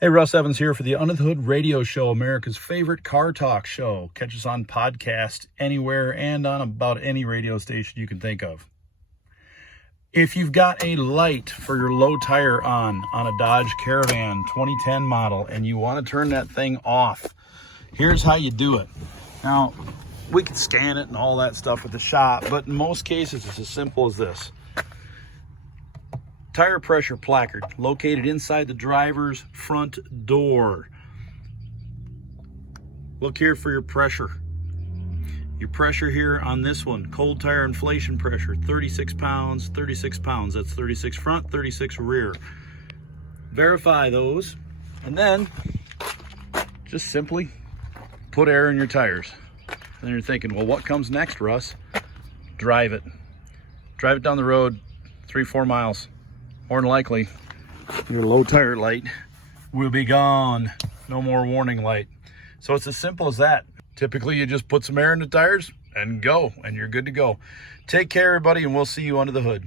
Hey, Russ Evans here for the Under the Hood radio show, America's favorite car talk show. Catch us on podcast anywhere and on about any radio station you can think of. If you've got a light for your low tire on a Dodge Caravan 2010 model and you want to turn that thing off, here's how you do it. Now, we can scan it and all that stuff at the shop, but in most cases it's as simple as this. Tire pressure placard located inside the driver's front door. Look here for your pressure. Your pressure here on this one, cold tire inflation pressure, 36 pounds, 36 pounds. That's 36 front, 36 rear. Verify those, and then just simply put air in your tires. And then you're thinking, well, what comes next, Russ? Drive it. Drive it down the road 3-4 miles. More than likely, your low tire light will be gone. No more warning light. So it's as simple as that. Typically, you just put some air in the tires and go, and you're good to go. Take care, everybody, and we'll see you under the hood.